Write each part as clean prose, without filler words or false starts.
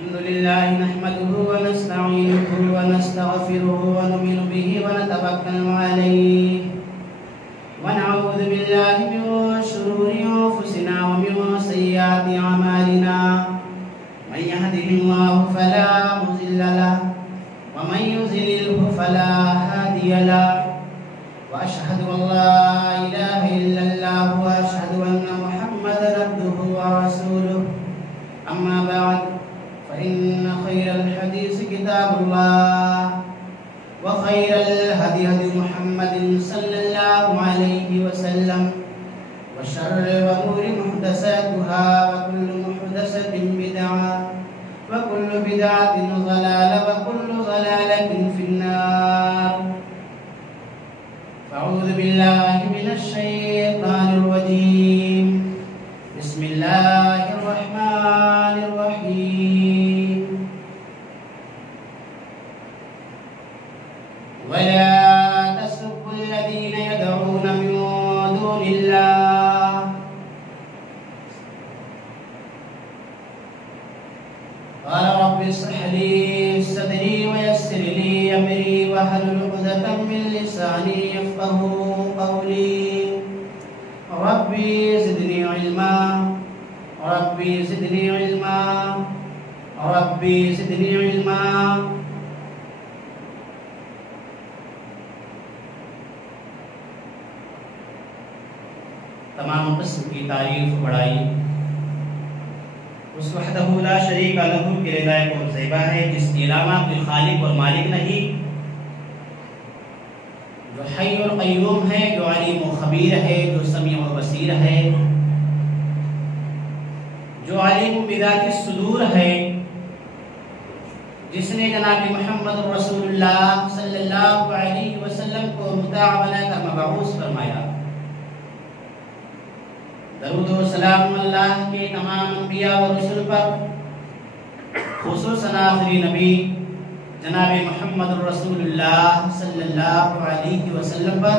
الحمد لله نحمده ونستعينه ونستغفره ونؤمن به ونتوكل عليه ونعوذ بالله من شرور أنفسنا ومن سيئات أعمالنا من يهده الله فلا مضل له ومن يضلل فلا هادي له وأشهد أن لا إله إلا الله وأشهد أن محمدا عبده ورسوله أما بعد فإن خير الحديث كتاب الله وخير الهدي هدي محمد صلى الله عليه وسلم وشر الأمور محدثاتها وكل محدثة بدعة وكل بدعة ضلالة وكل ضلالة في النار. أعوذ بالله من الشيطان الرجيم. بسم الله الرحمن الرحيم. ولا تسبوا الذين يدعون من دون الله قال رب اشرح لي صدري ويسر لي أمري واحلل عقدة من لساني يفقهوا قولي ربي زدني علما ربي زدني علما ربي زدني علما. تمام قسم کی تعریف بڑائی اس وحدہ لا شریک لہ کے لائق اور زیبا ہے جس کے علاوہ کوئی خالق اور مالک نہیں، جو حی اور قیوم ہے، جو علیم و خبیر ہے، جو سمیع و بصیر ہے، جو علیم بذات الصدور ہے، جس نے جناب محمد رسول اللہ صلی اللہ علیہ وسلم کو مطاع بنا کر مبعوث فرمایا. درود و سلام اللہ کے تمام انبیاء و رسول پر، خصوصاً آخری نبی جناب محمد رسول اللہ صلی اللہ علیہ وسلم پر،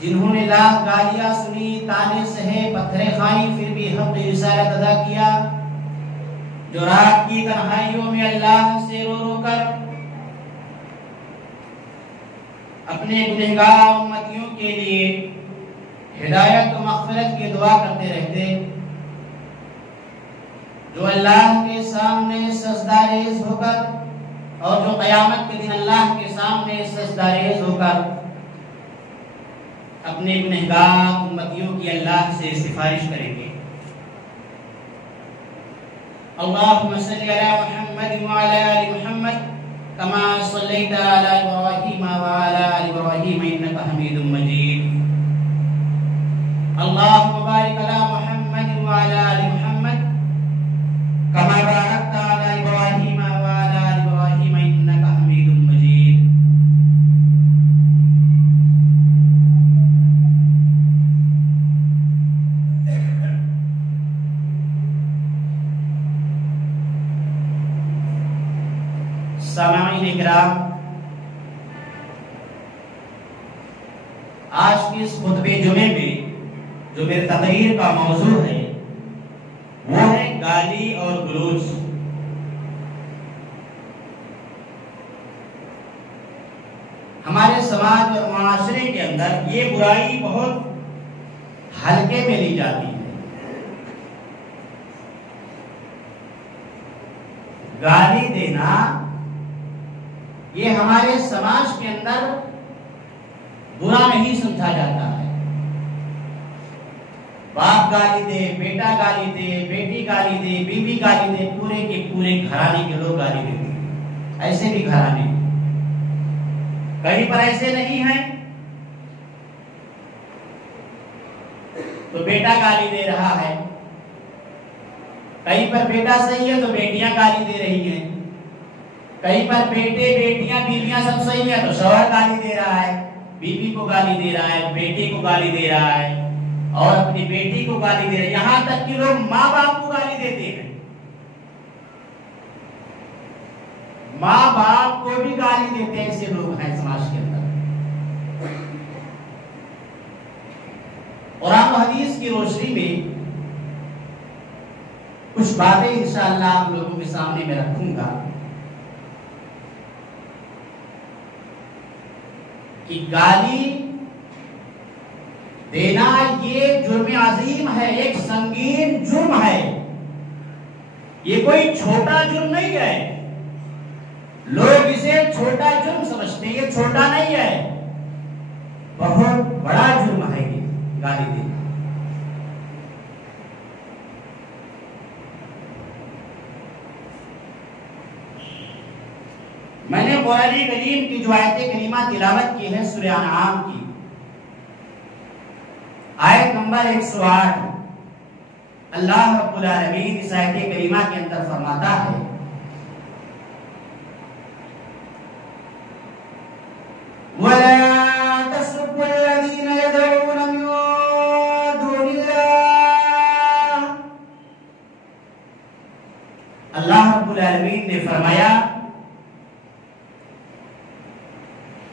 جنہوں نے لاکھ گالیاں سنی، تانے سہے، پتھرے کھائی، پھر بھی حق رسالت ادا کیا، جو رات کی تنہائیوں میں اللہ سے رو رو کر اپنے گنہگار امتیوں کے لیے ہدایت و مغفرت کی دعا کرتے رہتے، جو اللہ کے سامنے سجدہ ریز ہو کر اور جو قیامت کے دن اللہ کے سامنے سجدہ ریز ہو کر اپنے گنہگار امتیوں کی اللہ سے سفارش کریں گے. اللہم صلی علی محمد وعلی آل محمد کما صلیت علی ابراہیم وعلی آل ابراہیم انکا حمید مجید. اللهم بارك على محمد وعلى آل محمد كما باركت على إبراهيم وعلى آل إبراهيم إنك حميد مجيد. سامعین اکرام، آج کی اس خطبہ جمعے میں جو میرے تقریر کا موضوع ہے وہ ہے گالی اور گلوچ. ہمارے سماج اور معاشرے کے اندر یہ برائی بہت ہلکے میں لی جاتی ہے. گالی دینا یہ ہمارے سماج کے اندر برا نہیں سمجھا جاتا ہے. باپ گالی دے، بیٹا گالی دے، بیٹی گالی دے، بیوی گالی دے، پورے کے پورے گھرانے کے لوگ گالی دیتے ہیں. ایسے بھی گھرانے کہیں پر ایسے نہیں ہیں تو بیٹا گالی دے رہا ہے، کہیں پر بیٹا صحیح ہے تو بیٹیاں گالی دے رہی ہیں، کہیں پر بیٹے بیٹیاں بیویاں سب صحیح ہیں تو شوہر گالی دے رہا ہے، بیوی کو گالی دے رہا ہے، بیٹے کو گالی دے رہا ہے اور اپنی بیٹی کو گالی دے رہے ہیں. یہاں تک کہ لوگ ماں باپ کو گالی دیتے ہیں، ماں باپ کو بھی گالی دیتے ہیں. ایسے لوگ ہیں سماج کے اندر. قرآن و حدیث کی روشنی میں کچھ باتیں انشاءاللہ آپ لوگوں کے سامنے میں رکھوں گا کہ گالی دینا یہ جرم عظیم ہے، ایک سنگین جرم ہے، یہ کوئی چھوٹا جرم نہیں ہے۔ لوگ اسے چھوٹا جرم سمجھتے ہیں، یہ چھوٹا نہیں ہے، بہت بڑا جرم ہے یہ گالی دینا۔ میں نے قرآن کریم کی جو آیت کریمہ تلاوت کی ہے سورہ انعام کی آیت نمبر 108، اللہ رب العالمین اس آیت کریمہ کے اندر فرماتا ہے وَلَا تَسُبُّوا الَّذِينَ يَدْعُونَ مِن دُونِ اللَّهِ، اللہ رب العالمین نے فرمایا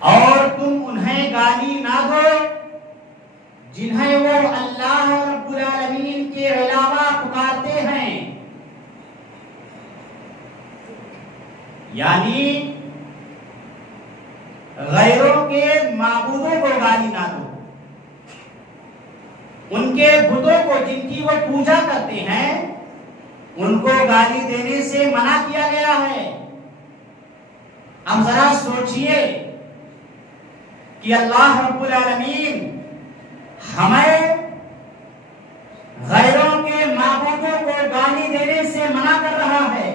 اور تم انہیں گالی نہ دو جنہیں وہ اللہ رب العالمین کے علاوہ پکارتے ہیں، یعنی غیروں کے معبودوں کو گالی نہ دو، ان کے بتوں کو جن کی وہ پوجا کرتے ہیں ان کو گالی دینے سے منع کیا گیا ہے۔ اب ذرا سوچئے کہ اللہ رب العالمین ہمیں غیروں کے معبودوں کو گالی دینے سے منع کر رہا ہے،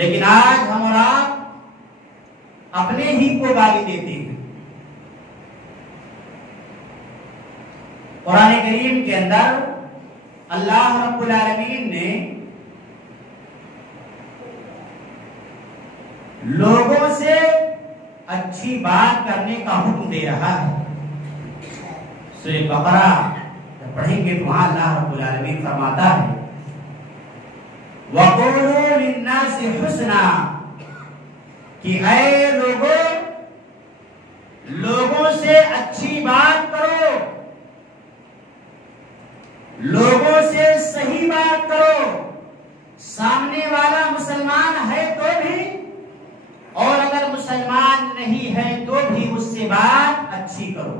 لیکن آج ہم اور آپ اپنے ہی کو گالی دیتے ہیں۔ قرآن کریم کے اندر اللہ رب العالمین نے لوگوں سے اچھی بات کرنے کا حکم دے رہا ہے۔ سورہ بقرہ جب پڑھیں گے تو وہاں اللہ رب العالمین فرماتا ہے وَقُولُوا لِلنَّاسِ حُسْنًا، کہ اے لوگوں سے اچھی بات کرو، لوگوں سے صحیح بات کرو، سامنے والا مسلمان ہے تو بھی اور اگر مسلمان نہیں ہے تو بھی اس سے بات اچھی کرو،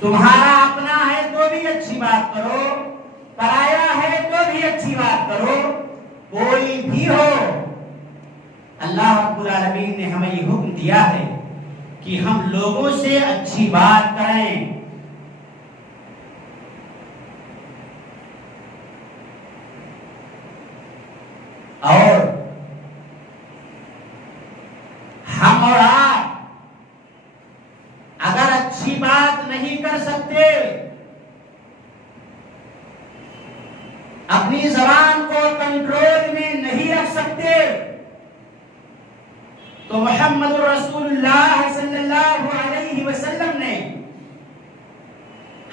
تمہارا اپنا ہے تو بھی اچھی بات کرو، پرایا ہے تو بھی اچھی بات کرو، کوئی بھی ہو۔ اللہ رب العالمین نے ہمیں یہ حکم دیا ہے کہ ہم لوگوں سے اچھی بات کریں۔ اور ہم اور آپ اگر اچھی بات نہیں کر سکتے، اپنی زبان کو کنٹرول میں نہیں رکھ سکتے، تو محمد رسول اللہ صلی اللہ علیہ وسلم نے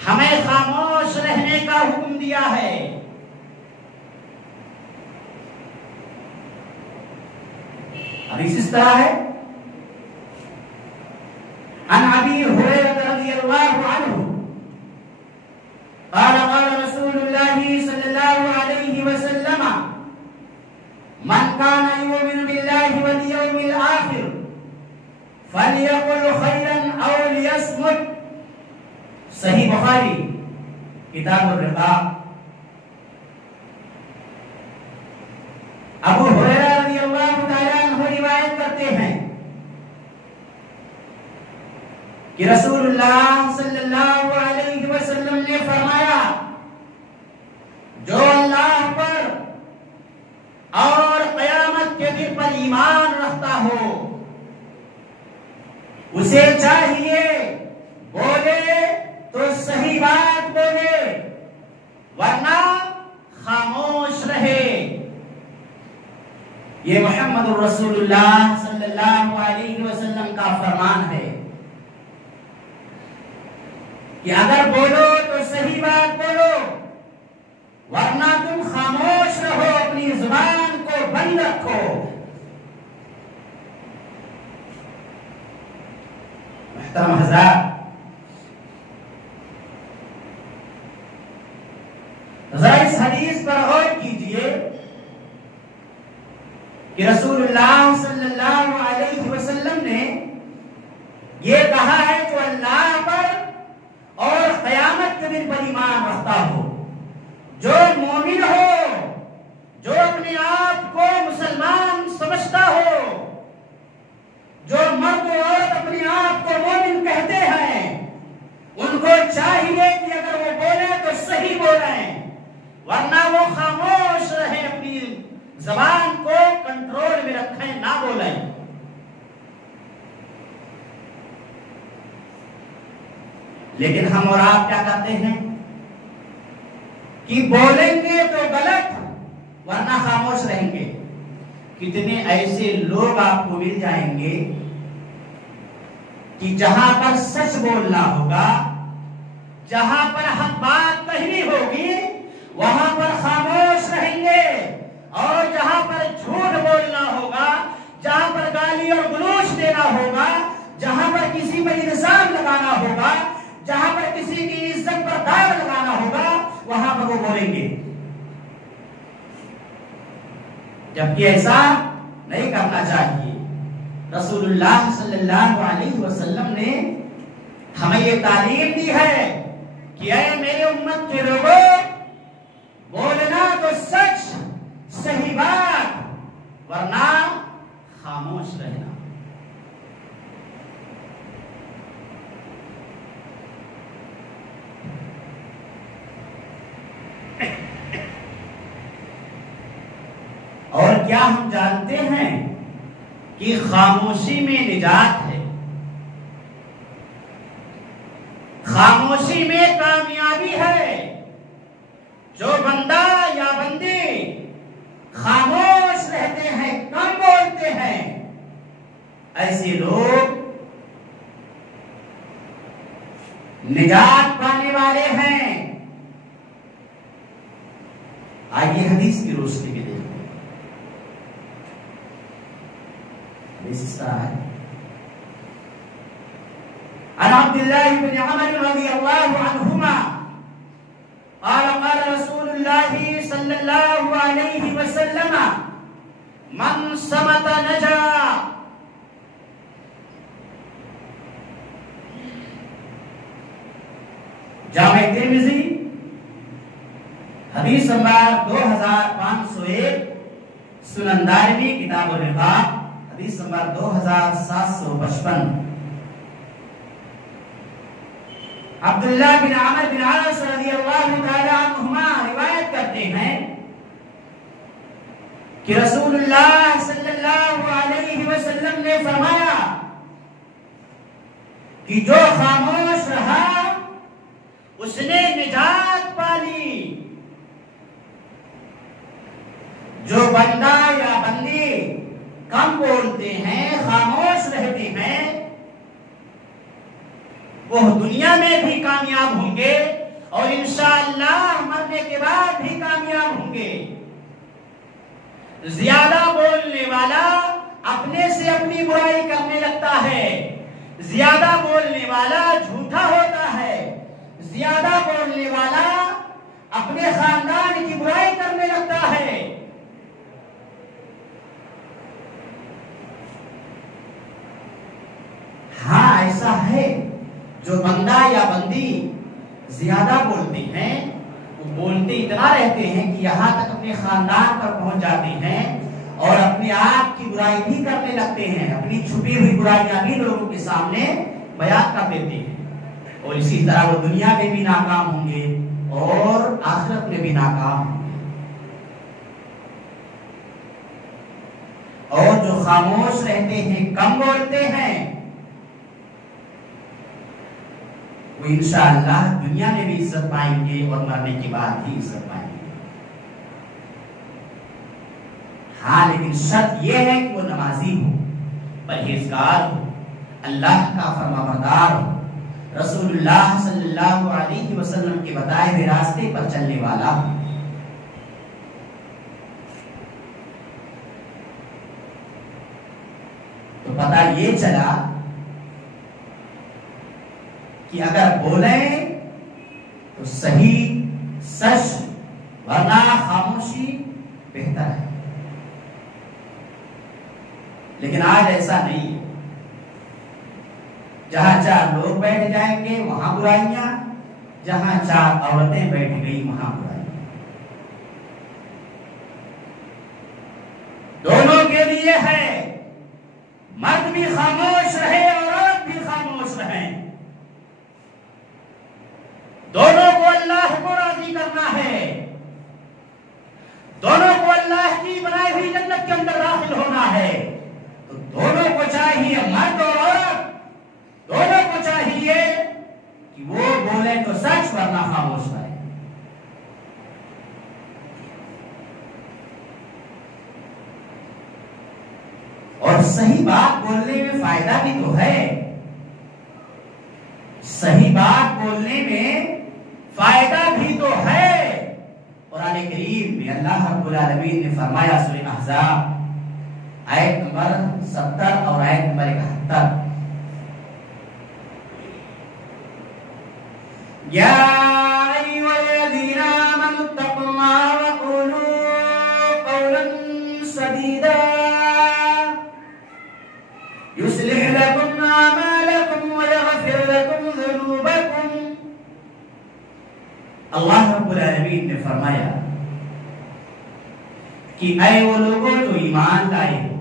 ہمیں خاموش رہنے کا حکم دیا ہے۔ حدیث اس طرح ہے عن ابی ہریرہ رضی اللہ عنہ قال قال رسول اللہ صلی اللہ علیہ وسلم من كان يؤمن بالله واليوم الآخر فليقل خيرا أو ليصمت، صحیح بخاری کتاب الرقاق۔ ابو ہریرہ رضی اللہ تعالیٰ عنہ روایت کرتے ہیں کہ رسول اللہ صلی اللہ علیہ وسلم نے فرمایا جو اللہ پر اور قیامت کے دن پر ایمان رکھتا ہو اسے چاہیے بولے تو صحیح بات بولے ورنہ خاموش رہے۔ یہ محمد رسول اللہ صلی اللہ علیہ وسلم کا فرمان ہے کہ اگر بولو تو صحیح بات بولو ورنہ تم خاموش رہو، اپنی زبان کو بند رکھو۔ محترم حضرات، حدیث پر غور کیجئے کہ رسول اللہ صلی اللہ علیہ وسلم نے یہ کہا ہے جو اللہ پر اور قیامت کے دن پر ایمان رکھتا ہو، جو مومن ہو، جو اپنے آپ کو مسلمان سمجھتا ہو، جو مرد و عورت اپنے آپ کو مومن کہتے ہیں، ان کو چاہیے کہ اگر وہ بولیں تو صحیح بولیں، ورنہ وہ خاموش رہیں، اپنی زبان کو کنٹرول میں رکھیں، نہ بولیں۔ لیکن ہم اور آپ کیا کرتے ہیں کہ بولیں گے تو غلط ورنہ خاموش رہیں گے۔ کتنے ایسے لوگ آپ کو مل جائیں گے کہ جہاں پر سچ بولنا ہوگا، جہاں پر حق بات کہنی ہوگی، وہاں پر خاموش رہیں گے، اور جہاں پر جھوٹ بولنا ہوگا، جہاں پر گالی اور گلوچ دینا ہوگا، جہاں پر کسی پر الزام لگانا ہوگا، جہاں پر کسی کی عزت پر داغ لگانا ہوگا، وہاں پر وہ بولیں گے۔ جبکہ ایسا نہیں کرنا چاہیے۔ رسول اللہ صلی اللہ علیہ وسلم نے ہمیں یہ تعلیم دی ہے کہ اے میرے امت کے لوگوں، بولنا تو سچ، صحیح بات، ورنہ خاموش رہنا۔ اور کیا ہم جانتے ہیں کہ خاموشی میں نجات ہے، خاموشی میں کامیابی ہے۔ جو بندہ یا بندی خاموش رہتے ہیں، کم بولتے ہیں، ایسے لوگ نجات پانے والے ہیں۔ آئیے حدیث کی روشنی میں دیکھیں۔ عن عبد الله بن عمر رضي الله عنهما قال قال رسول الله صلى الله عليه وسلم من صمت نجا۔ جامع ترمذی حدیث نمبر 2501، سنن دارمی کتاب الرقاق حدیث نمبر 2755۔ عبداللہ بن عمر بن عاص رضی اللہ تعالی عنہما روایت کرتے ہیں کہ رسول اللہ صلی اللہ علیہ وسلم نے فرمایا کہ جو خاموش رہا اس نے نجات پالی۔ جو بندہ یا بندی کم بولتے ہیں، خاموش رہتے ہیں، وہ دنیا میں بھی کامیاب ہوں گے اور انشاءاللہ مرنے کے بعد بھی کامیاب ہوں گے۔ زیادہ بولنے والا اپنے سے اپنی برائی کرنے لگتا ہے، زیادہ بولنے والا جھوٹا ہوتا ہے، زیادہ بولنے والا اپنے خاندان کی برائی کرنے لگتا ہے۔ ہاں ایسا ہے، جو بندہ یا بندی زیادہ بولتے ہیں، وہ بولتے اتنا رہتے ہیں کہ یہاں تک اپنے خاندان پر پہنچ جاتے ہیں اور اپنے آپ کی برائی بھی کرنے لگتے ہیں، اپنی چھپی ہوئی برائیاں بھی لوگوں کے سامنے بیان کر دیتے ہیں، اور اسی طرح وہ دنیا میں بھی ناکام ہوں گے اور آخرت میں بھی ناکام ہوں گے۔ اور جو خاموش رہتے ہیں، کم بولتے ہیں، وہ انشاءاللہ دنیا میں بھی عزت پائیں گے اور مرنے کے بعد بھی عزت پائیں گے۔ ہاں لیکن شرط یہ ہے کہ وہ نمازی ہو، پرہیزگار ہو، اللہ کا فرمانبردار ہو، رسول اللہ صلی اللہ علیہ وسلم کے بتائے ہوئے راستے پر چلنے والا ہو۔ تو پتہ یہ چلا کہ اگر بولیں تو صحیح، سچ ورنہ خاموشی بہتر ہے. لیکن آج ایسا نہیں ہے. جہاں 4 لوگ بیٹھ جائیں گے وہاں برائیاں، جہاں 4 عورتیں بیٹھ گئی وہاں برائیاں. دونوں کے لیے ہے، مرد بھی خاموش رہے اور عورت بھی خاموش رہے. دونوں کو اللہ کو راضی کرنا ہے، دونوں کو اللہ کی بنائی ہوئی جنت کے اندر داخل ہونا ہے. تو دونوں کو چاہیے، مرد اور عورت دونوں کو چاہیے کہ وہ بولے تو سچ ورنہ خاموش رہے. اور صحیح بات بولنے میں فائدہ بھی تو ہے. صحیح بات بولنے میں فائدہ بھی تو ہے. قرآن کریم میں اللہ رب العالمین نے فرمایا سورہ احزاب آیت نمبر 70 اور آیت نمبر 71، یا ایھا الذین آمنوا اتقوا اللہ وقولوا قولا سدیدا یصلح لکم اعمالکم ویغفر لکم ذنوبکم. اللہ رب العالمین نے فرمایا کہ اے وہ لوگوں جو ایمان لائے ہو،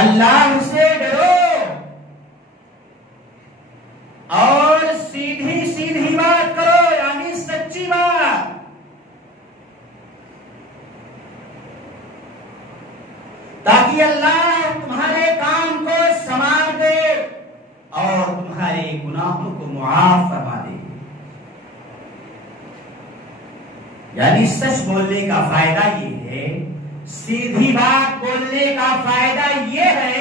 اللہ سے ڈرو اور سیدھی سیدھی بات کرو، یعنی سچی بات. تاکہ اللہ تمہارے کام کو سنوار دے اور تمہارے گناہوں کو معاف فرما دے. یعنی سچ بولنے کا فائدہ یہ ہے، سیدھی بات بولنے کا فائدہ یہ ہے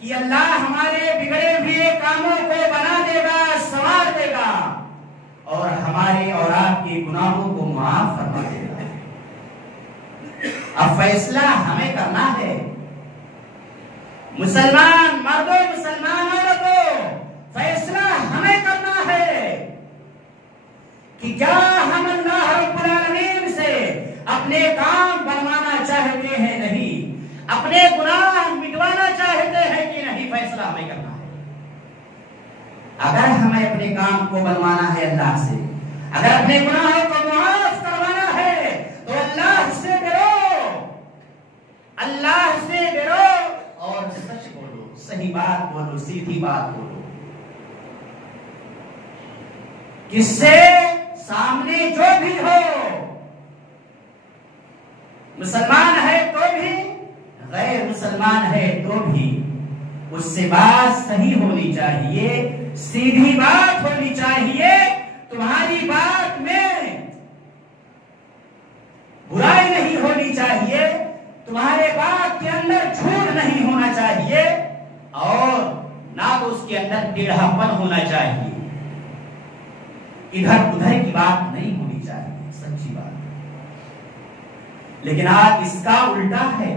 کہ اللہ ہمارے بگڑے ہوئے کاموں کو بنا دے گا، سنوار دے گا اور ہمارے اور آپ کے گناہوں کو معاف فرما دے گا. اب فیصلہ ہمیں کرنا ہے، مسلمان مردوں مسلمان عورتوں، فیصلہ ہمیں کرنا ہے کہ کیا ہم اللہ رب العالمین سے اپنے کام بنوانا چاہتے ہیں نہیں، اپنے گناہ مٹوانا چاہتے ہیں کہ نہیں. فیصلہ ہمیں کرنا ہے. اگر ہمیں اپنے کام کو بنوانا ہے اللہ سے، اگر اپنے گناہوں کو معاف کروانا ہے تو اللہ سے ڈرو، اللہ سے ڈرو اور سچ بولو، صحیح بات بولو، سیدھی بات بولو. کس سے؟ سامنے جو بھی ہو، مسلمان ہے تو بھی، غیر مسلمان ہے تو بھی، اس سے بات صحیح ہونی چاہیے، سیدھی بات ہونی چاہیے. تمہاری بات میں برائی نہیں ہونی چاہیے، تمہارے بات کے اندر جھوٹ نہیں ہونا چاہیے اور نہ تو اس کے اندر ٹیڑھا پن ہونا چاہیے. ادھر ادھر کی بات نہیں ہونی چاہیے، سچی بات. لیکن آج اس کا الٹا ہے،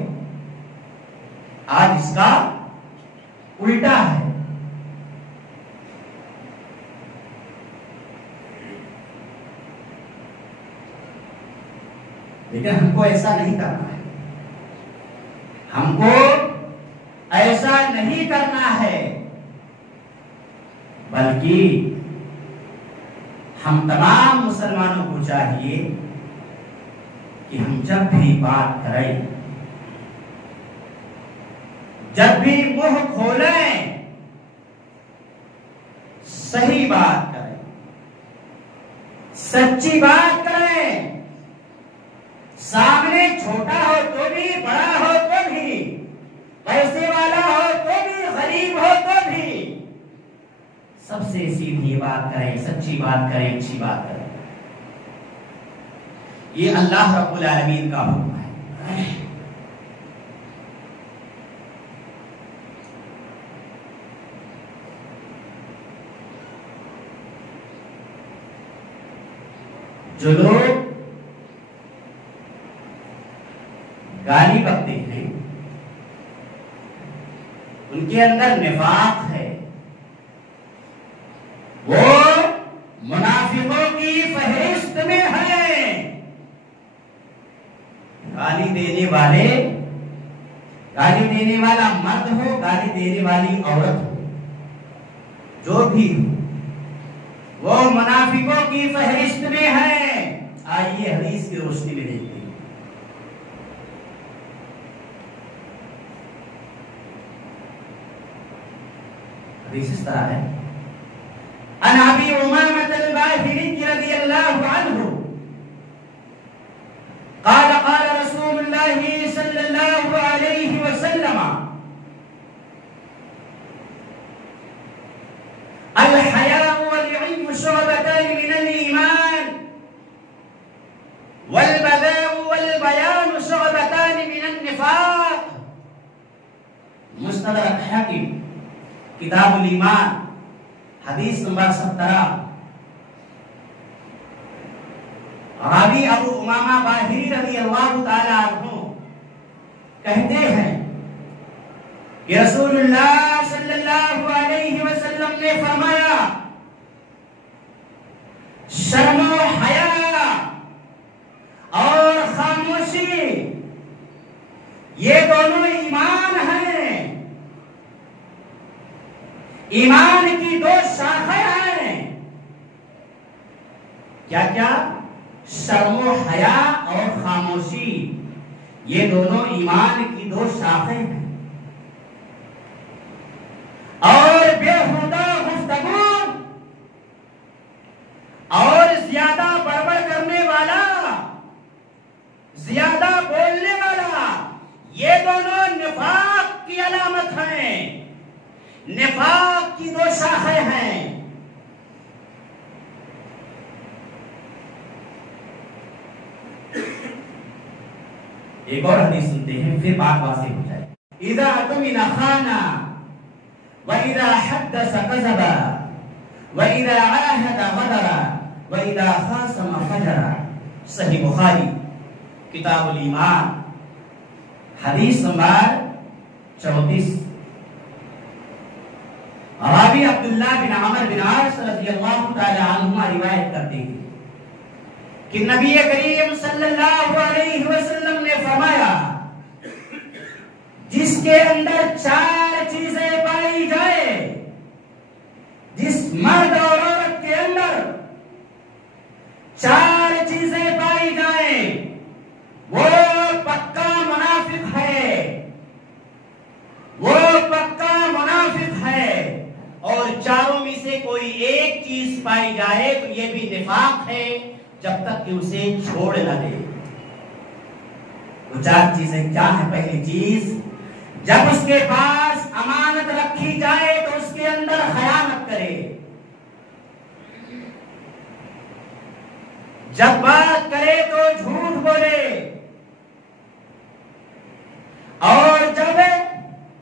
آج اس کا الٹا ہے. لیکن ہم کو ایسا نہیں کرنا ہے، ہم کو ایسا نہیں کرنا ہے، بلکہ ہم تمام مسلمانوں کو چاہیے کہ ہم جب بھی بات کریں، جب بھی منہ کھولیں، صحیح بات کریں، سچی بات کریں. سامنے چھوٹا ہو تو بھی، بڑا ہو تو بھی، پیسے والا ہو تو بھی، غریب ہو تو بھی، سب سے سیدھی بات کریں، سچی بات کریں، اچھی بات کریں. یہ اللہ رب العالمین کا حکم ہے. جو لوگ گالی بکتے ہیں ان کے اندر نفاق ہے، وہ منافقوں کی فہرست میں ہے. دینے والا مرد ہو، گالی دینے والی عورت ہو، جو بھی ہو، وہ منافقوں کی فہرست میں ہے۔ آئیے حدیث کی روشنی میں دیکھتے ہیں۔ حدیث اس طرح ہے، عن ابی امامۃ الباہلی رضی اللہ عنہ قال قال رسول اللہ صلی اللہ علیہ وسلم الحیاء والعلم شعبتان من الایمان والبذاء والبیان شعبتان من النفاق۔ مستدرک حاکم کتاب الایمان حدیث نمبر 17۔ راوی ابو امامہ باہلی رضی اللہ تعالی عنہ کہتے ہیں کہ رسول اللہ صلی اللہ علیہ وسلم نے فرمایا، شرم و حیا اور خاموشی یہ دونوں ایمان ہیں۔ ایمان کی دو شاخیں ہیں۔ کیا کیا؟ شرم و حیا اور خاموشی، یہ دونوں ایمان کی دو شاخیں ہیں۔ اور بےہودہ گفتگو اور زیادہ بڑبڑ کرنے والا، زیادہ بولنے والا، یہ دونوں نفاق کی علامت ہیں، نفاق کی دو شاخیں ہیں۔ ایک اور حدیث سنتے ہیں، پھر بات واضح ہو جائے۔ اذا اؤتمن خان واذا حدث كذب واذا عاهد غدر واذا خاصم فجر۔ صحیح بخاری کتاب الایمان حدیث نمبر 34۔ راوی عبداللہ بن عمر بن عاص رضی اللہ تعالی عنہما روایت کرتے ہیں کہ نبی کریم صلی اللہ علیہ وسلم نے فرمایا، جس کے اندر 4 چیزیں پائی جائے، جس مرد اور عورت کے اندر 4 چیزیں پائی جائیں، وہ پکا منافق ہے، وہ پکا منافق ہے۔ اور چاروں میں سے کوئی ایک چیز پائی جائے تو یہ بھی نفاق ہے، جب تک کہ اسے چھوڑ نہ دے۔ وہ 4 چیزیں کیا ہیں؟ پہلی چیز، جب اس کے پاس امانت رکھی جائے تو اس کے اندر خیانت کرے، جب بات کرے تو جھوٹ بولے، اور جب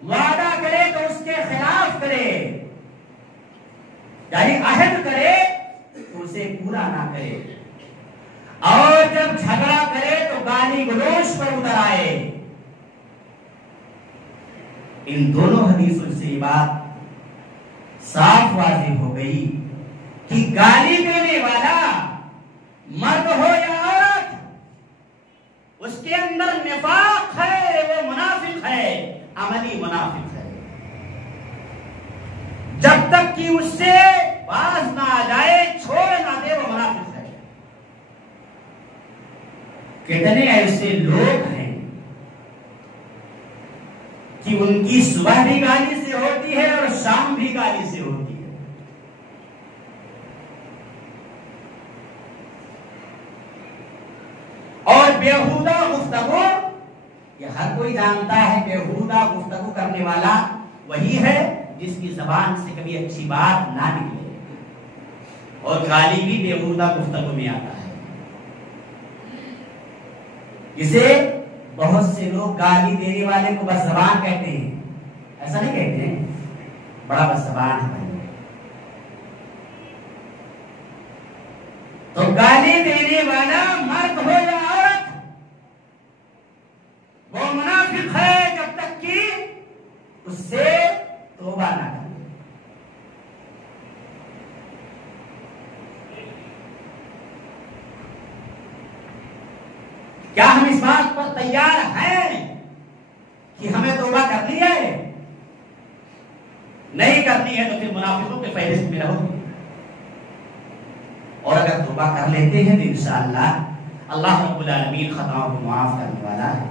وعدہ کرے تو اس کے خلاف کرے، یعنی عہد کرے تو اسے پورا نہ کرے، اور جب جھگڑا کرے تو گالی گلوچ پر اتر آئے۔ ان دونوں حدیثوں سے یہ بات صاف واضح ہو گئی کہ گالی دینے والا مرد ہو یا عورت، اس کے اندر نفاق ہے، وہ منافق ہے، عملی منافق ہے۔ جب تک کہ اس سے باز نہ آ جائے، چھوڑ نہ دے، وہ منافق ہے۔ کتنے ایسے لوگ ہیں کہ ان کی صبح بھی گالی سے ہوتی ہے اور شام بھی گالی سے ہوتی ہے۔ اور بےہودہ گفتگو، یہ ہر کوئی جانتا ہے، بےہودہ گفتگو کرنے والا وہی ہے جس کی زبان سے کبھی اچھی بات نہ نکلے، اور گالی بھی بےہودہ گفتگو میں آتا ہے۔ اسے بہت سے لوگ گالی دینے والے کو بد زبان کہتے ہیں، ایسا نہیں کہتے ہیں، بڑا بد زبان ہے بھائی۔ تو گالی دینے والا مرد ہو یا عورت، وہ منافق ہے جب تک کہ اس سے توبہ نہ کرے۔ کیا ہم اس بات پر تیار ہیں کہ ہمیں توبہ کرنی ہے؟ نہیں کرنی ہے تو پھر منافقوں کے فہرست میں رہو. اور اگر توبہ کر لیتے ہیں تو انشاءاللہ اللہ رب العالمین خطاؤں کو معاف کرنے والا ہے.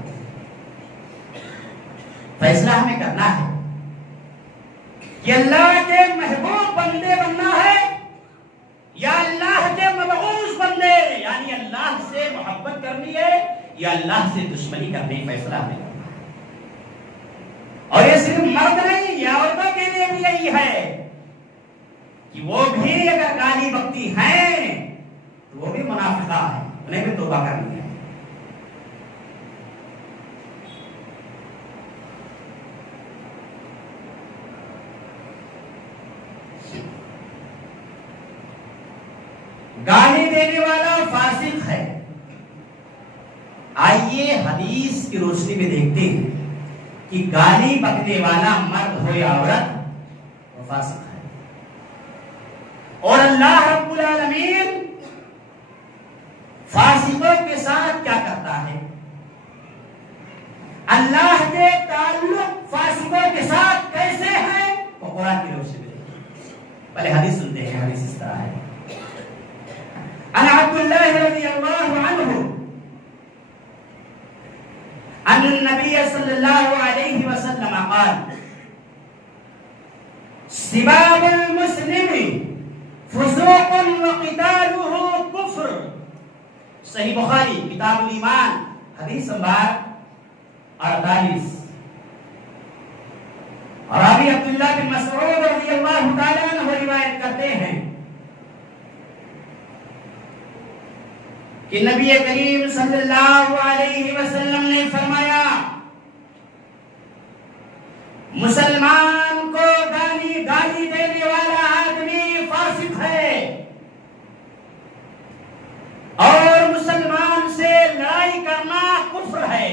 فیصلہ ہمیں کرنا ہے کہ اللہ کے محبوب بندے بننا ہے یا اللہ کے مبعوث بندے، یعنی اللہ سے محبت کرنی ہے یا اللہ سے دشمنی کرنی. فیصلہ ہمیں کرنا ہے. اور یہ صرف مرد نہیں، یہ عورتوں کے لیے بھی یہی ہے کہ وہ بھی اگر گالی بکتی ہیں تو وہ بھی منافقہ ہے، انہیں بھی توبہ کرنی ہے. گالی دینے والا فاسق ہے. آئیے حدیث کی روشنی میں دیکھتے ہیں کہ گالی بکنے والا مرد ہو یا عورت وہ فاسق ہے. اور اللہ رب العالمین فاسقوں کے ساتھ کیا کرتا ہے؟ اللہ کے تعلق فاسقوں کے ساتھ کیسے ہیں وہ قرآن کی روشنی میں دیکھیں. پہلے حدیث سنتے ہیں. حدیث اس طرح ہے: عن عبد الله رضي الله عنه أن النبي صلى الله عليه وسلم قال: سباب المسلم فسوق وقتاله كفر. صحیح بخاری کتاب الایمان حدیث نمبر 48. اور ابھی عبداللہ بن مسعود رضی اللہ تعالیٰ عنہ روایت کرتے ہیں کہ نبی کریم صلی اللہ علیہ وسلم نے فرمایا: مسلمان کو گالی دینے والا آدمی فاسق ہے اور مسلمان سے لڑائی کرنا کفر ہے.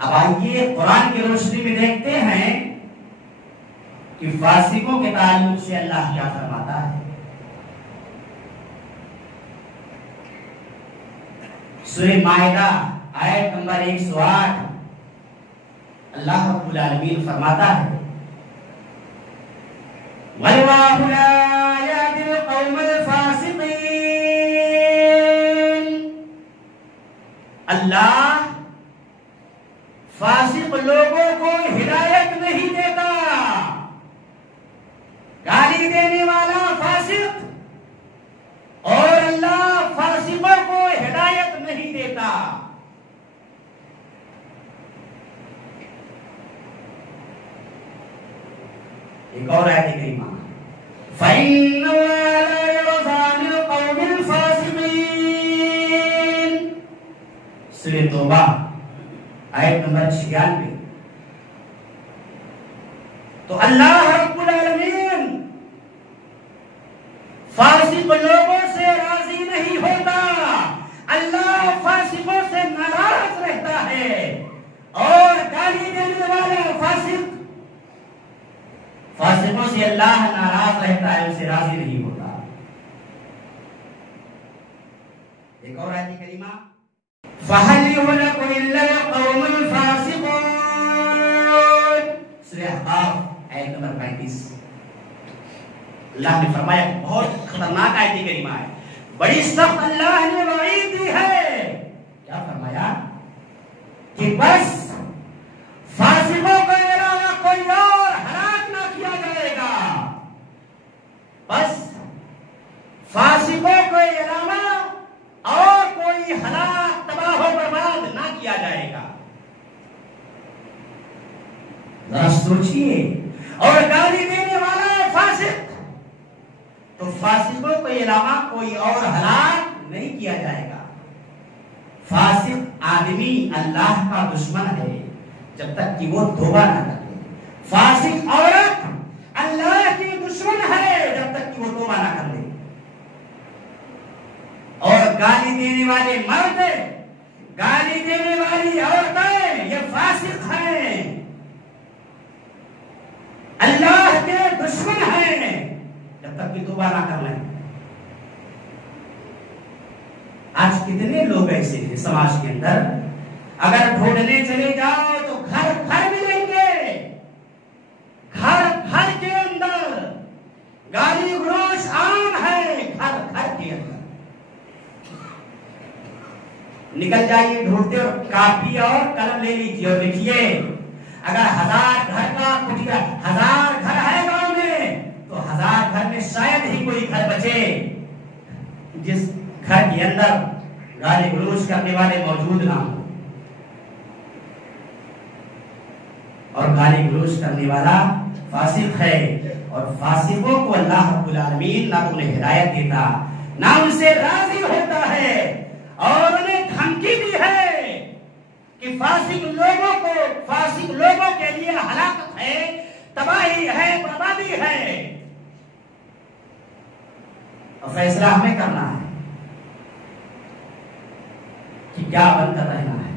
اب آئیے قرآن کی روشنی میں دیکھتے ہیں کہ فاسقوں کے تعلق سے اللہ کیا فرماتا ہے. سورہ مائدہ آیت نمبر 108 اللہ رب العالمین فرماتا ہے: وَاللَّهُ لَا يَهْدِي الْقَوْمَ الْفَاسِقِينَ. اللہ فاسق لوگوں کو ہدایت نہیں دیتا. گالی دینے والا فاسق اور اللہ فاسقوں کو ہدایت نہیں دیتا. ایک اور آیت کریمہ: فَإِنَّ اللَّهَ لَا يَرْضَىٰ عَنِ الْقَوْمِ الْفَاسِقِينَ. سورہ توبہ آیت نمبر 96. تو اللہ رب العالمین فاسق لوگوں سے راضی نہیں ہوتا. اللہ فاسقوں سے ناراض رہتا ہے اور گالی دینے والا فاسقوں سے اللہ ناراض رہتا ہے، ان سے راضی نہیں ہوتا. ایک اور آیت کریمہ: فَهَلْ يُهْلَكُ إِلَّا الْقَوْمُ الْفَاسِقُونَ. سورہ احقاف آیت نمبر 35. اللہ نے فرمایا کہ بہت خطرناک آیت کریمہ ہے، بڑی سخت اللہ نے وعید دی ہے. کیا فرمایا؟ کہ بس فاسقوں کو علاوہ کوئی اور ہلاک نہ کیا جائے گا. بس فاسقوں کو علاوہ اور کوئی ہلاک تباہ و برباد نہ کیا جائے گا. ذرا سوچئے. اور گالی دینے والا فاسق تو فاسقوں کے علاوہ کوئی اور ہلاک نہیں کیا جائے گا. فاسق آدمی اللہ کا دشمن ہے جب تک کہ وہ توبہ نہ کرے. فاسق عورت اللہ کی دشمن ہے جب تک کہ وہ توبہ نہ کر لے. اور گالی دینے والے مرد، گالی دینے والی عورتیں یہ فاسق ہیں، اللہ کے دشمن ہیں جب تک توبہ نہ کر لیں. آج کتنے لوگ ایسے ہیں سماج کے اندر، اگر ڈھونڈنے چلے جاؤ تو گھر گھر ملیں گے، گھر گھر کے اندر گالی گلوچ عام ہے، گھر گھر کے اندر. نکل جائیے ڈھونڈتے اور کاپی اور قلم لے لیجیے اور لکھیے. اگر 1000 گھر کا کچھ 1000 گھر ہے گاؤں میں تو 1000 گھر میں شاید ہی کوئی گھر بچے جس گھر کے اندر گالی گلوچ کرنے والے موجود نہ ہوں. اور گالی گلوچ کرنے والا فاسق ہے، اور فاسقوں کو اللہ رب العالمین نہ تو انہیں ہدایت دیتا نہ ان سے راضی ہوتا ہے، اور انہیں دھمکی بھی ہے کہ فاسق لوگوں کے لیے ہلاکت ہے، تباہی ہے، بربادی ہے. اور فیصلہ ہمیں کرنا ہے کہ کیا بن کر رہنا ہے.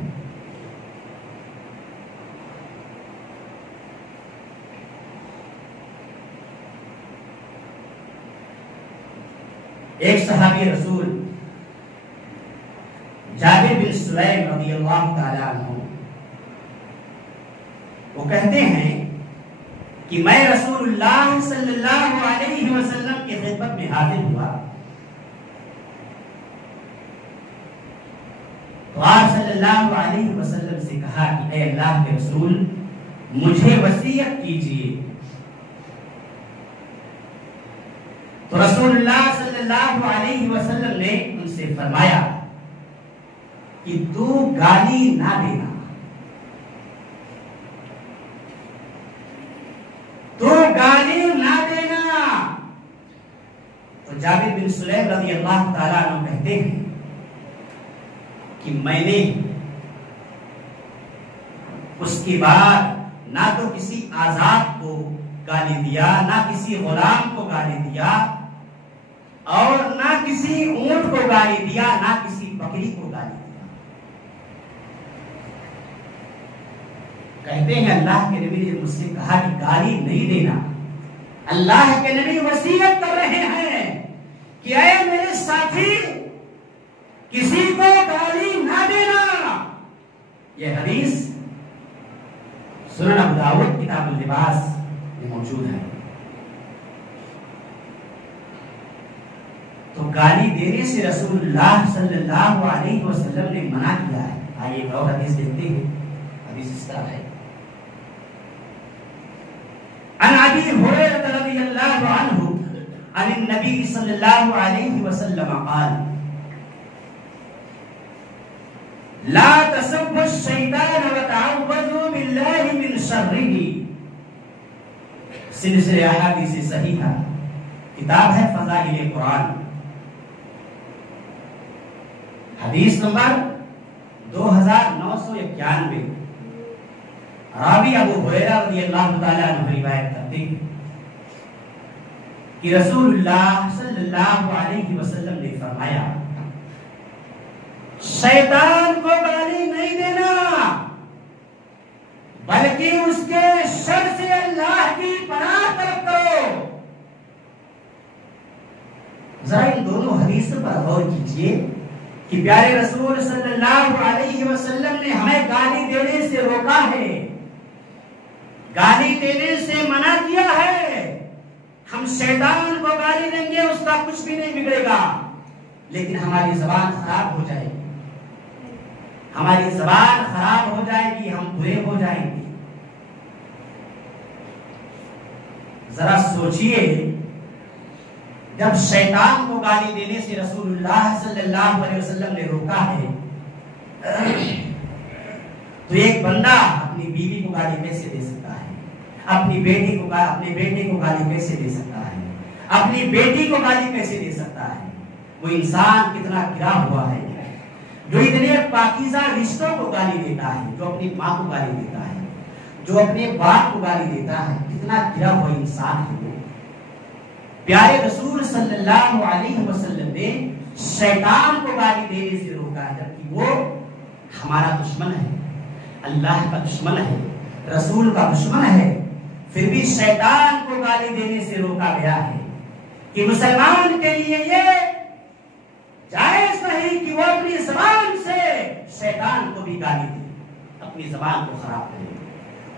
ایک صحابی رسول جابر بن سلیم رضی اللہ تعالی عنہ وہ کہتے ہیں کہ میں رسول اللہ صلی اللہ علیہ وسلم کی خدمت میں حاضر ہوا تو آپ صلی اللہ علیہ وسلم سے کہا کہ اے اللہ کے رسول مجھے وصیت کیجیے. تو رسول اللہ صلی اللہ علیہ وسلم نے ان سے فرمایا کہ تو گالی نہ دینا، تو گالی نہ دینا. تو جابر بن سلیم رضی اللہ تعالیٰ عنہ کہتے ہیں کہ میں نے اس کے بعد نہ تو کسی آزاد کو گالی دیا، نہ کسی غلام کو گالی دیا، اور نہ کسی اونٹ کو گالی دیا، نہ کسی بکری کو گالی دیا. کہتے ہیں اللہ کے نبی نے مجھ سے کہا کہ گالی نہیں دینا. اللہ کے نبی وصیت کر رہے ہیں کہ اے میرے ساتھی کسی کو گالی نہ دینا. یہ حدیث سنن ابو داؤد کتاب اللباس میں موجود ہے. تو گالی دینے سے رسول اللہ صلی اللہ علیہ وسلم نے منع کیا ہے. آئیے اور حدیث دیکھتے ہیں. حدیث اس طرح ہے. عن ابی ہریرہ رضی اللہ عنہ عن النبی صلی اللہ علیہ وسلم قال لا تسبوا الشیطان وتعوذوا باللہ من شرہ. سلسلہ احادیث صحیحہ کتاب ہے فضائل قرآن، حدیث نمبر 2991. راوی ابو ہریرہ رضی اللہ تعالی عنہ روایت کرتے ہیں کہ رسول اللہ صلی اللہ علیہ وسلم نے فرمایا شیطان کو گالی نہیں دینا بلکہ اس کے شر سے اللہ کی پناہ طلب کرو. ذرا ان دونوں حدیثوں پر غور کیجیے کہ پیارے رسول صلی اللہ علیہ وسلم نے ہمیں گالی دینے سے روکا ہے، گالی دینے سے منع کیا ہے. ہم شیطان کو گالی دیں گے اس کا کچھ بھی نہیں بگڑے گا، لیکن ہماری زبان خراب ہو جائے گی، ہماری زبان خراب ہو جائے گی، ہم برے ہو جائیں گے. ذرا سوچئے جب شیطان کو گالی دینے سے رسول اللہ صلی اللہ علیہ وسلم نے روکا ہے تو ایک بندہ اپنی بیوی کو گالی کیسے دے سکتا ہے؟ اپنے بیٹے کو گالی کیسے دے سکتا ہے؟ اپنی بیٹی کو گالی کیسے دے سکتا ہے؟ وہ انسان کتنا گرا ہوا ہے جو اتنے پاکیزہ رشتوں کو گالی دیتا ہے، جو اپنی ماں کو گالی دیتا ہے، جو اپنے باپ کو گالی دیتا ہے. کتنا گرا ہوا انسان ہے وہ. پیارے رسول صلی اللہ علیہ وسلم نے شیطان کو گالی دینے سے روکا ہے، جبکہ وہ ہمارا دشمن ہے، اللہ کا دشمن ہے، رسول کا دشمن ہے، پھر بھی شیطان کو گالی دینے سے روکا گیا ہے. کہ مسلمان کے لیے یہ جائز نہیں کہ وہ اپنی زبان سے شیطان کو بھی گالی دے، اپنی زبان کو خراب کرے،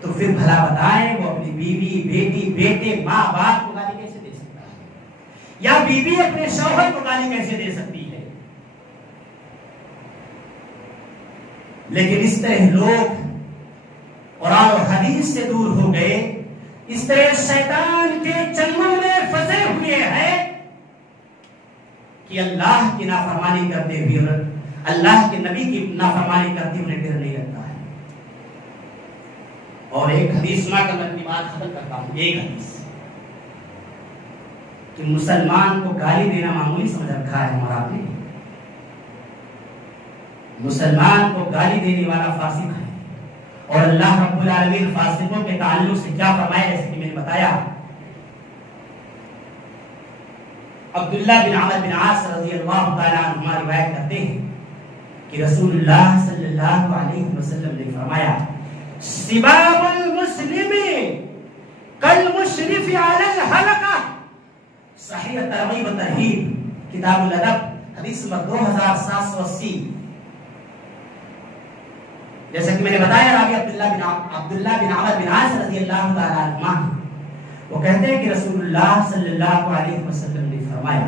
تو پھر بھلا بتائیں وہ اپنی بیوی، بیٹی، بیٹے، ماں باپ کو گالی کیسے دے سکتا ہے؟ یا بیوی اپنے شوہر کو گالی کیسے دے سکتی ہے؟ لیکن اس طرح لوگ قرآن و حدیث سے دور ہو گئے، اس طرح شیطان کے چنگل میں پھنسے ہوئے ہیں کہ اللہ کی نافرمانی کرتے ہوئے اور اللہ کے نبی کی نافرمانی کرتے ہوئے ڈر نہیں لگتا ہے۔ اور ایک حدیث سنا کر میں اپنی بات ختم کرتا ہوں۔ ایک حدیث کہ مسلمان کو گالی دینا معمولی سمجھ رکھا ہے ہمارا آپ نے، مسلمان کو گالی دینے والا فاسق ہے، اور اللہ رب العالمین فاسقوں کے تعلق سے کیا فرمایا، جیسے کہ میں نے بتایا، عبداللہ بن عمر بن عاص رضی اللہ تعالیٰ عنہما روایت کرتے ہیں کہ رسول اللہ صلی اللہ علیہ وسلم نے فرمایا سباب المسلم کالمشرف علی الحلقہ، صحیح ترغیب و ترہیب کتاب الادب حدیث نمبر 2780۔ جیسا کہ میں نے بتایا راوی عبداللہ بن عمر بن عاص رضی اللہ تعالیٰ عنہما، وہ کہتے ہیں کہ رسول اللہ صلی اللہ علیہ وسلم نے فرمایا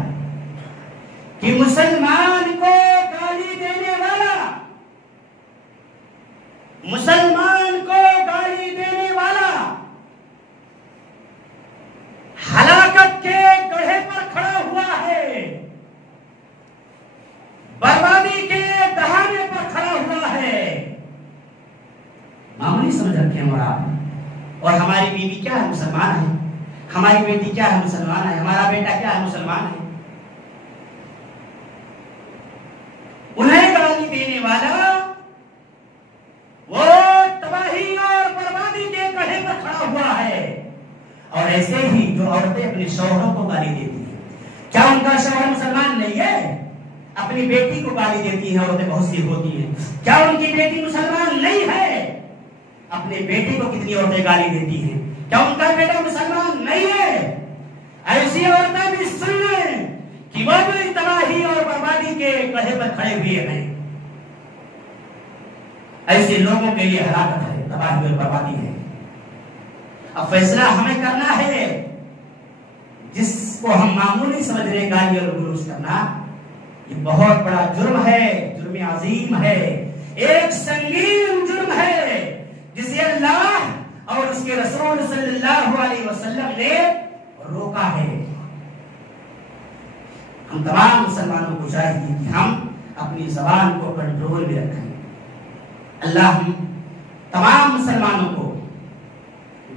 کہ مسلمان کو گالی دینے والا، مسلمان کو گالی دینے والا ہلاکت کے گڑھے پر کھڑا ہوا ہے، بربادی کے دہانے پر کھڑا ہوا ہے۔ معمولی سمجھ رکھیں اور آپ، اور ہماری بیوی کیا ہے؟ مسلمان ہے، ہماری بیٹی کیا ہے؟ مسلمان ہے، ہمارا بیٹا کیا ہے؟ مسلمان ہے۔ انہیں گالی دینے والا وہ تباہی اور بربادی کے گڑھے پر کھڑا ہوا ہے۔ اور ایسے ہی جو عورتیں اپنے شوہروں کو گالی دیتی ہیں، کیا ان کا شوہر مسلمان نہیں ہے؟ اپنی بیٹی کو گالی دیتی ہیں عورتیں، بہت سی ہوتی ہیں، کیا ان کی بیٹی مسلمان نہیں ہے؟ اپنے بیٹے کو کتنی عورتیں گالی دیتی ہیں، کیا ان کا بیٹا مسلمان نہیں ہے؟ ایسی عورتیں بھی سن لیں کہ وہ بھی تباہی اور بربادی کے گڑھے پر کھڑے ہوئے ہیں۔ ایسے لوگوں کے لیے ہلاکت ہے، تباہی اور بربادی ہے۔ اب فیصلہ ہمیں کرنا ہے، جس کو ہم معمولی سمجھ رہے گالی اور گلوچ کرنا، یہ بہت بڑا جرم ہے، جرم عظیم ہے، ایک سنگین جرم ہے جسے اللہ اور اس کے رسول صلی اللہ علیہ وسلم نے روکا ہے۔ ہم تمام مسلمانوں کو چاہیے کہ ہم اپنی زبان کو کنٹرول میں رکھیں۔ اللہ ہم تمام مسلمانوں کو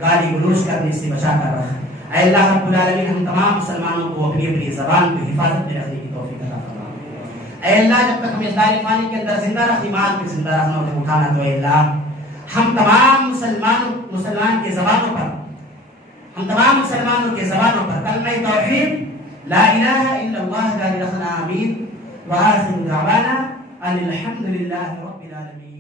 گالی گلوچ کرنے سے بچا کر رکھے۔ اے اللہ رب العالمین ہم تمام مسلمانوں کو اپنی اپنی زبان کو حفاظت میں رکھنے کی توفیق عطا فرما۔ اے اللہ جب تک ہمیں اس دار فانی کے اندر زندہ رکھ، ایمان کے زندہ رکھنا اور اٹھانا، تو اے اللہ ہم تمام مسلمان کی زبانوں پر، ہم تمام مسلمانوں کی زبانوں پر کلمہ توحید لا الہ الا اللہ جاری رکھنا، آمین۔ وآخر دعوانا ان الحمد للہ رب العالمین۔